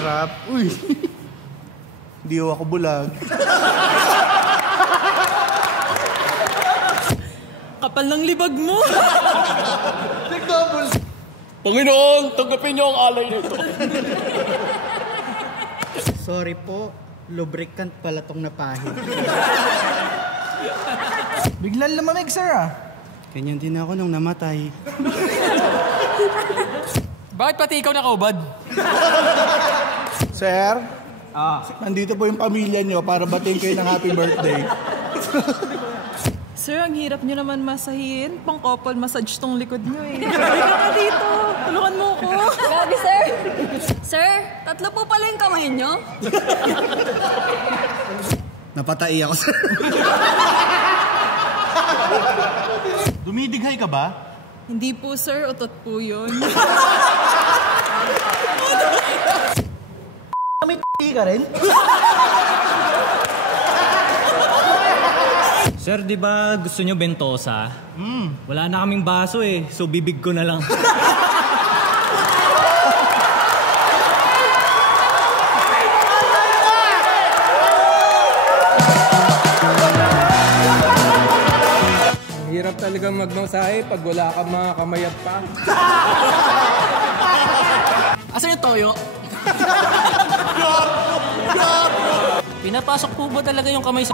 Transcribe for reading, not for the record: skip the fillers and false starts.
sarap. Uy. Hindi ako bulag. Kapal ng libag mo. Nag-double. Panginoon, tanggapin niyo ang alay nito. Sorry po, lubricant pala tong napahid. Biglan lumamig, sir ah. Ganyan din ako nung namatay. Bakit pati ikaw nakaubad? Sir, nandito po yung pamilya nyo para batiin kayo ng happy birthday. Sir, ang hirap nyo naman masahin. Pang-couple massage tong likod nyo eh. Halika ka dito. Tulungan mo ko. Grabe, sir. Sir, 3 po pala yung kamay nyo. Napatai ako, sir. Dumidighay ka ba? Hindi po, sir. Utot po yun. May ka rin? Sir, di ba gusto nyo bentosa? Wala na kaming baso eh, so bibig ko na lang. Hirap talagang magmasahe pag wala ka mga kamayat pa. Asan yung toyo? Pinapasok po ba talaga yung kamay sa